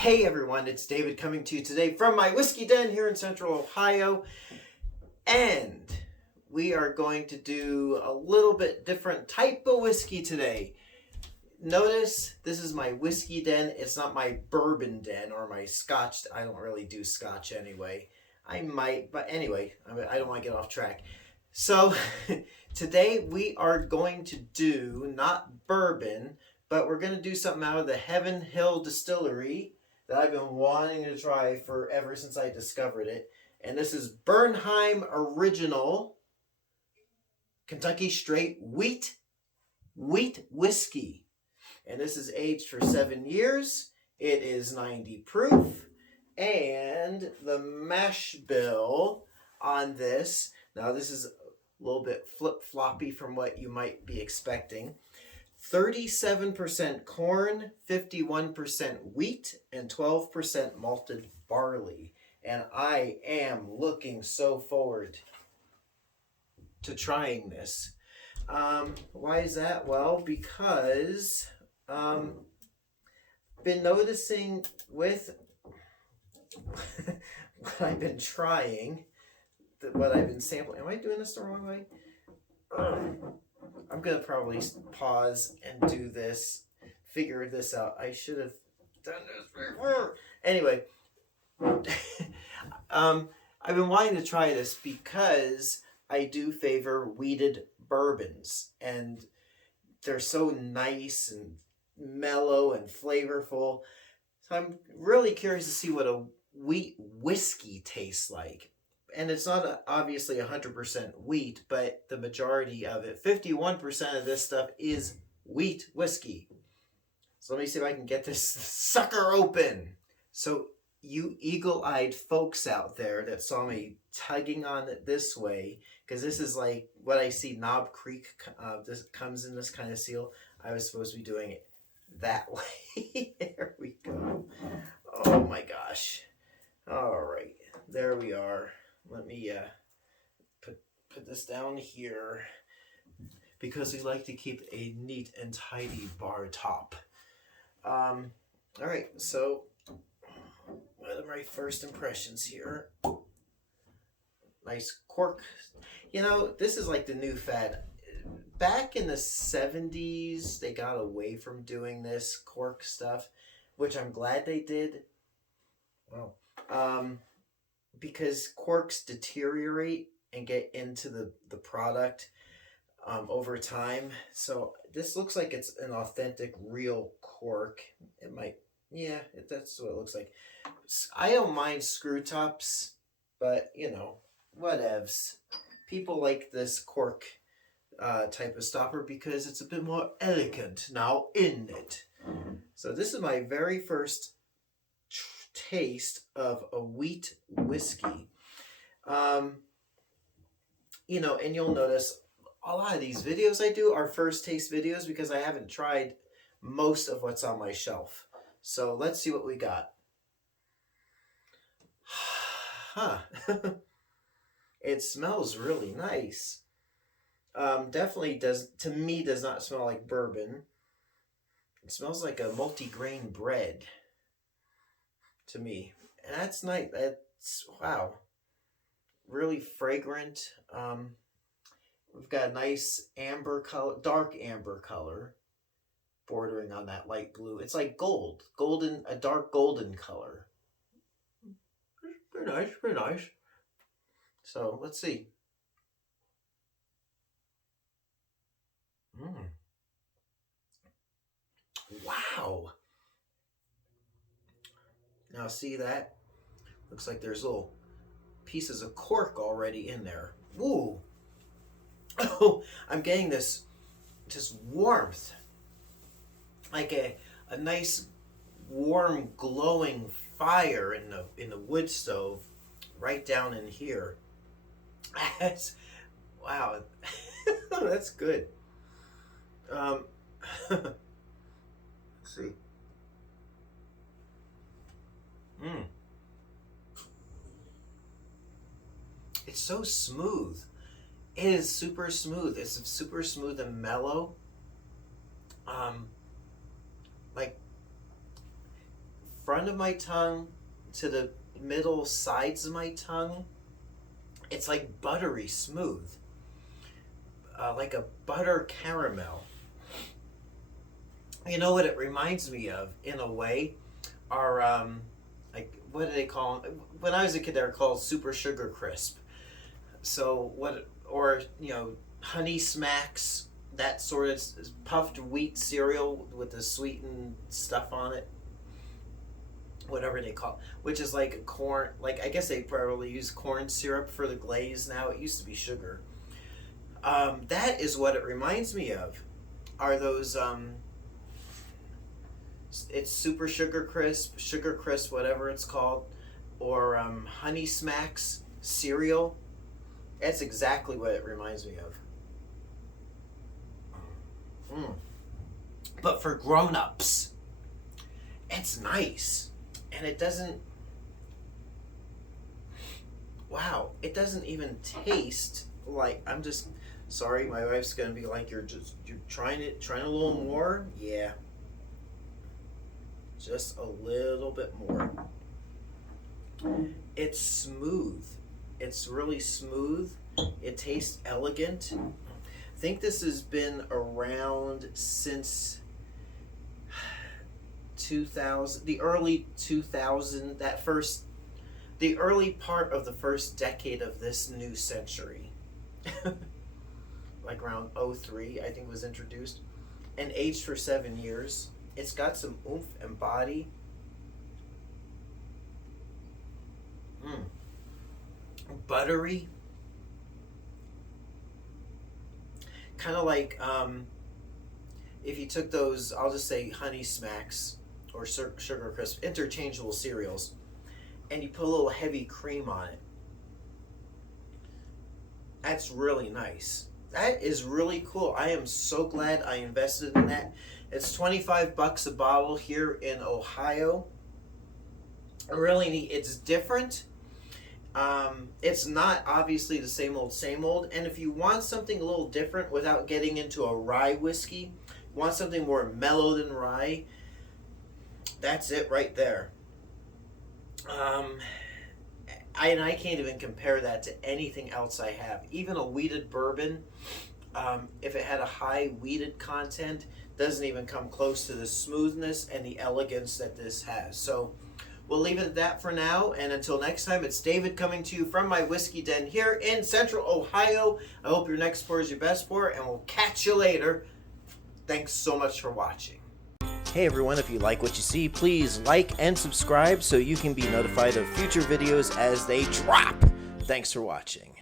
Hey everyone, it's David coming to you today from my whiskey den here in Central Ohio, and we are going to do a little bit different type of whiskey today. Notice this is my whiskey den. It's not my bourbon den or my scotch. I don't really do scotch anyway. I might, but anyway, I don't want to get off track. So today we are going to do not bourbon, but we're going to do something out of the Heaven Hill Distillery that I've been wanting to try ever since I discovered it. And this is Bernheim Original Kentucky Straight Wheat Whiskey. And this is aged for 7 years. It is 90 proof. And the mash bill on this, now this is a little bit flip-floppy from what you might be expecting. 37% corn, 51% wheat, and 12% malted barley. And I am looking so forward to trying this. Why is that? Well, because been noticing with what I've been trying, what I've been sampling. Am I doing this the wrong way? I'm going to probably pause and do this, figure this out. I should have done this before. Anyway, I've been wanting to try this because I do favor wheated bourbons. And they're so nice and mellow and flavorful. So I'm really curious to see what a wheat whiskey tastes like. And it's not obviously 100% wheat, but the majority of it, 51% of this stuff is wheat whiskey. So let me see if I can get this sucker open. So you eagle-eyed folks out there that saw me tugging on it this way, because this is like what I see Knob Creek, this comes in this kind of seal. I was supposed to be doing it that way. There we go. Oh my gosh. All right, there we are. Let me put this down here because we like to keep a neat and tidy bar top. All right, so what are my first impressions here? Nice cork. You know, this is like the new fad. Back in the 70s, they got away from doing this cork stuff, which I'm glad they did. Well, because corks deteriorate and get into the product over time. So this looks like it's an authentic, real cork. It might, yeah, that's what it looks like. I don't mind screw tops, but you know, whatevs. People like this cork type of stopper because it's a bit more elegant now, isn't it? So this is my very first taste of a wheat whiskey. You know, and you'll notice a lot of these videos I do are first taste videos because I haven't tried most of what's on my shelf. So let's see what we got. Huh. It smells really nice. Definitely does not smell like bourbon. It smells like a multi-grain bread to me. And that's nice. That's, wow. Really fragrant. We've got a nice amber color, dark amber color, bordering on that light blue. It's like golden, a dark golden color. Very nice, very nice. So let's see. Wow. Now see that? Looks like there's little pieces of cork already in there. Ooh. Oh, I'm getting this just warmth. Like a nice warm glowing fire in the wood stove right down in here. That's, wow. That's good. Let's see. It's so smooth. It is super smooth. It's super smooth and mellow. Like front of my tongue to the middle sides of my tongue, it's like buttery smooth, like a butter caramel. You know what it reminds me of, in a way, are like, what do they call them? When I was a kid, they were called Super Sugar Crisp. So what, or Honey Smacks, that sort of puffed wheat cereal with the sweetened stuff on it, whatever they call it, which is like corn, like I guess they probably use corn syrup for the glaze now. It used to be sugar. That is what it reminds me of. Are those it's Super Sugar Crisp, whatever it's called, or Honey Smacks cereal. That's exactly what it reminds me of. But for grown-ups, it's nice. And it doesn't, wow, it doesn't even taste like, I'm just, sorry, my wife's going to be like, you're trying a little more? Yeah. Just a little bit more. It's smooth. It's really smooth. It tastes elegant. I think this has been around since 2000, the early 2000, the early part of the first decade of this new century. Like around 03, I think it was introduced, and aged for 7 years. It's got some oomph and body. Buttery. Kind of like if you took those, I'll just say Honey Smacks or Sugar Crisp, interchangeable cereals, and you put a little heavy cream on it. That's really nice. That is really cool. I am so glad I invested in that. It's $25 a bottle here in Ohio. Really neat. It's different. It's not obviously the same old. And if you want something a little different without getting into a rye whiskey, want something more mellow than rye, that's it right there. I can't even compare that to anything else I have. Even a wheated bourbon, if it had a high wheated content, doesn't even come close to the smoothness and the elegance that this has. So we'll leave it at that for now, and until next time, it's David coming to you from my whiskey den here in Central Ohio. I hope your next pour is your best pour, and we'll catch you later. Thanks so much for watching. Hey everyone, if you like what you see, please like and subscribe so you can be notified of future videos as they drop. Thanks for watching.